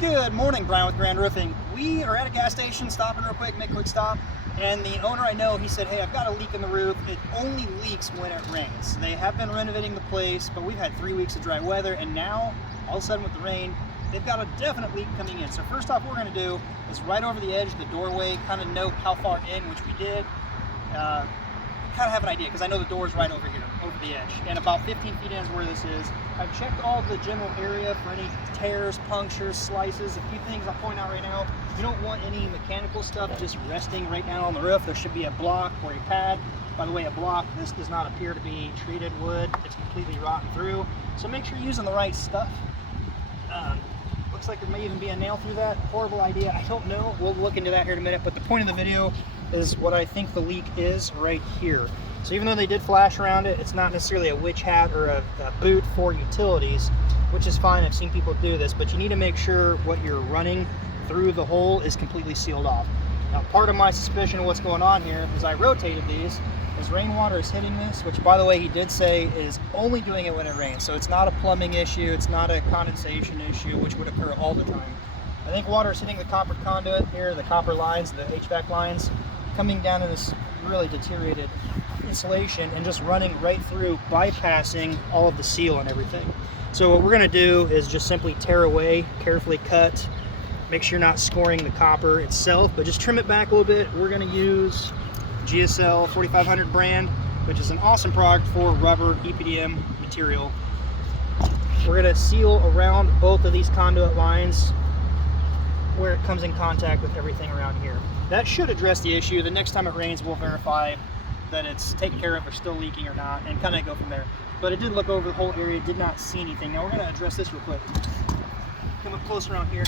Good morning, Brian with Grand Roofing. We are at a gas station, stopping real quick, make a quick stop. And the owner I know, he said, hey, I've got a leak in the roof. It only leaks when it rains. They have been renovating the place, but we've had 3 weeks of dry weather, and now, all of a sudden with the rain, they've got a definite leak coming in. So first off, what we're gonna do is right over the edge of the doorway, kind of note how far in, which we did. Kind of have an idea, because I know the door is right over here, over the edge. And about 15 feet in is where this is. I've checked all the general area for any tears, punctures, slices. A few things I'll point out right now. You don't want any mechanical stuff just resting right down on the roof. There should be a block or a pad. By the way, a block, this does not appear to be treated wood. It's completely rotten through. So make sure you're using the right stuff. Looks like there may even be a nail through that. Horrible idea, I don't know. We'll look into that here in a minute, but the point of the video is what I think the leak is right here. So even though they did flash around it, it's not necessarily a witch hat or a boot for utilities, which is fine. I've seen people do this, but you need to make sure what you're running through the hole is completely sealed off. Now, part of my suspicion of what's going on here is I rotated these as rainwater is hitting this, which by the way, he did say is only doing it when it rains. So it's not a plumbing issue, it's not a condensation issue, which would occur all the time. I think water is hitting the copper conduit here, the copper lines, the HVAC lines, coming down in this really deteriorated insulation and just running right through, bypassing all of the seal and everything. So what we're gonna do is just simply tear away, carefully cut, make sure you're not scoring the copper itself, but just trim it back a little bit. We're gonna use GEOCEL 4500 brand, which is an awesome product for rubber EPDM material. We're gonna seal around both of these conduit lines where it comes in contact with everything around here. That should address the issue. The next time it rains, we'll verify that it's taken care of or still leaking or not, and kind of go from there. But it did look over the whole area, did not see anything. Now we're gonna address this real quick. Come up close around here.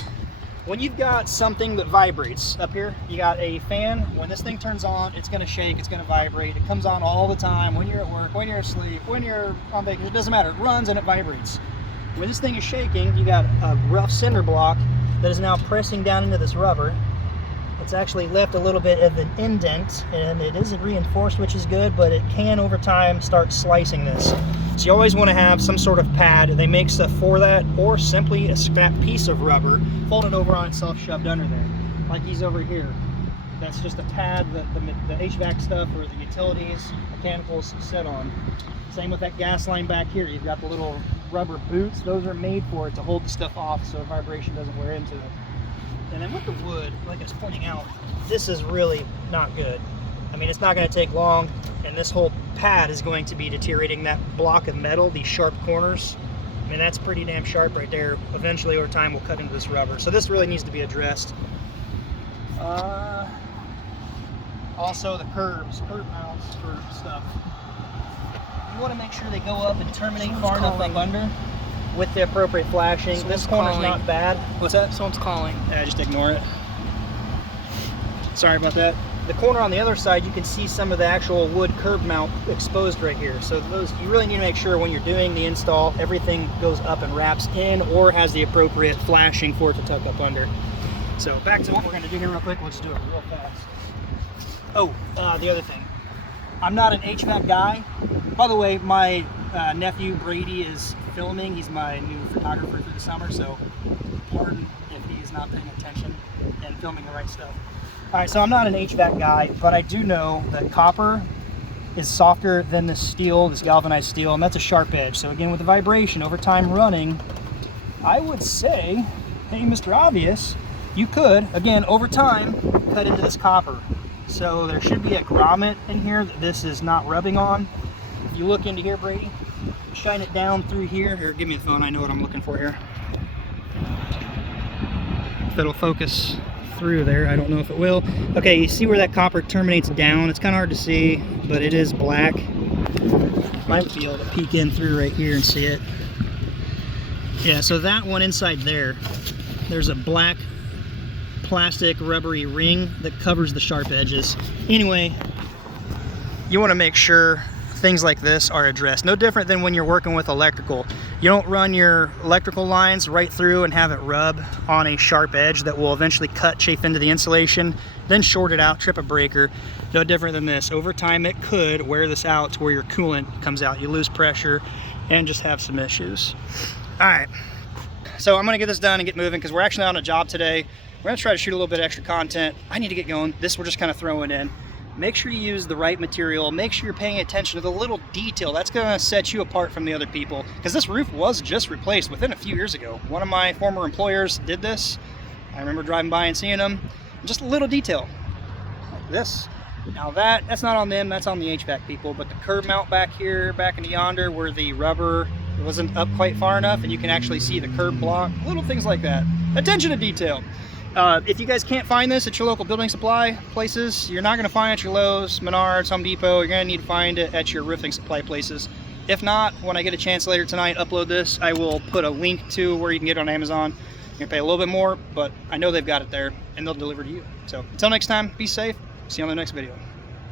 When you've got something that vibrates up here, you got a fan. When this thing turns on, it's gonna shake, it's gonna vibrate. It comes on all the time, when you're at work, when you're asleep, when you're on vacation, it doesn't matter. It runs and it vibrates. When this thing is shaking, you got a rough cinder block that is now pressing down into this rubber. It's actually left a little bit of an indent, and it isn't reinforced, which is good, but it can over time start slicing this. So you always want to have some sort of pad. They make stuff for that, or simply a scrap piece of rubber folded over on itself, shoved under there, like he's over here. That's just a pad that the HVAC stuff or the utilities, mechanicals set on. Same with that gas line back here. You've got the little rubber boots. Those are made for it to hold the stuff off so vibration doesn't wear into it. And then with the wood, like I was pointing out, this is really not good. I mean, it's not going to take long, and this whole pad is going to be deteriorating that block of metal, these sharp corners. I mean, that's pretty damn sharp right there. Eventually, over time, we'll cut into this rubber. So this really needs to be addressed. Also, the curb mounts for stuff. You want to make sure they go up and terminate far enough up under with the appropriate flashing. Someone's this corner's calling. not bad. What's that? Someone's calling. Just ignore it. Sorry about that. The corner on the other side, you can see some of the actual wood curb mount exposed right here. So those, you really need to make sure when you're doing the install, everything goes up and wraps in or has the appropriate flashing for it to tuck up under. So back to what we're gonna do here real quick. Let's do it real fast. Oh, the other thing. I'm not an HVAC guy. By the way, my nephew Brady is filming. He's my new photographer through the summer, so pardon if he's not paying attention and filming the right stuff. All right, so I'm not an HVAC guy, but I do know that copper is softer than this steel, this galvanized steel, and that's a sharp edge. So again, with the vibration over time running, I would say, hey, Mr. Obvious, you could, again, over time, cut into this copper. So there should be a grommet in here that this is not rubbing on. If you look into here, Brady, shine it down through here. Here, give me the phone, I know what I'm looking for here. If it'll focus through there, I don't know if it will. Okay, you see where that copper terminates down? It's kind of hard to see, but it is black. Might be able to peek in through right here and see it. Yeah, so that one inside there's a black plastic rubbery ring that covers the sharp edges. Anyway, you want to make sure things like this are addressed. No different than when you're working with electrical. You don't run your electrical lines right through and have it rub on a sharp edge that will eventually cut, chafe into the insulation, then short it out, trip a breaker. No different than this. Over time, it could wear this out to where your coolant comes out. You lose pressure and just have some issues. All right, So I'm gonna get this done and get moving because we're actually on a job today. We're gonna try to shoot a little bit of extra content. I need to get going. This we're just kind of throwing in. Make sure you use the right material. Make sure you're paying attention to the little detail. That's gonna set you apart from the other people. Because this roof was just replaced within a few years ago. One of my former employers did this. I remember driving by and seeing them. Just a little detail, like this. Now that's not on them, that's on the HVAC people, but the curb mount back here, back into yonder, where the rubber wasn't up quite far enough and you can actually see the curb block, little things like that. Attention to detail. If you guys can't find this at your local building supply places, you're not gonna find it at your Lowe's, Menards, Home Depot, you're gonna need to find it at your roofing supply places. If not, when I get a chance later tonight, upload this, I will put a link to where you can get it on Amazon. You're gonna pay a little bit more, but I know they've got it there and they'll deliver to you. So until next time, be safe. See you on the next video.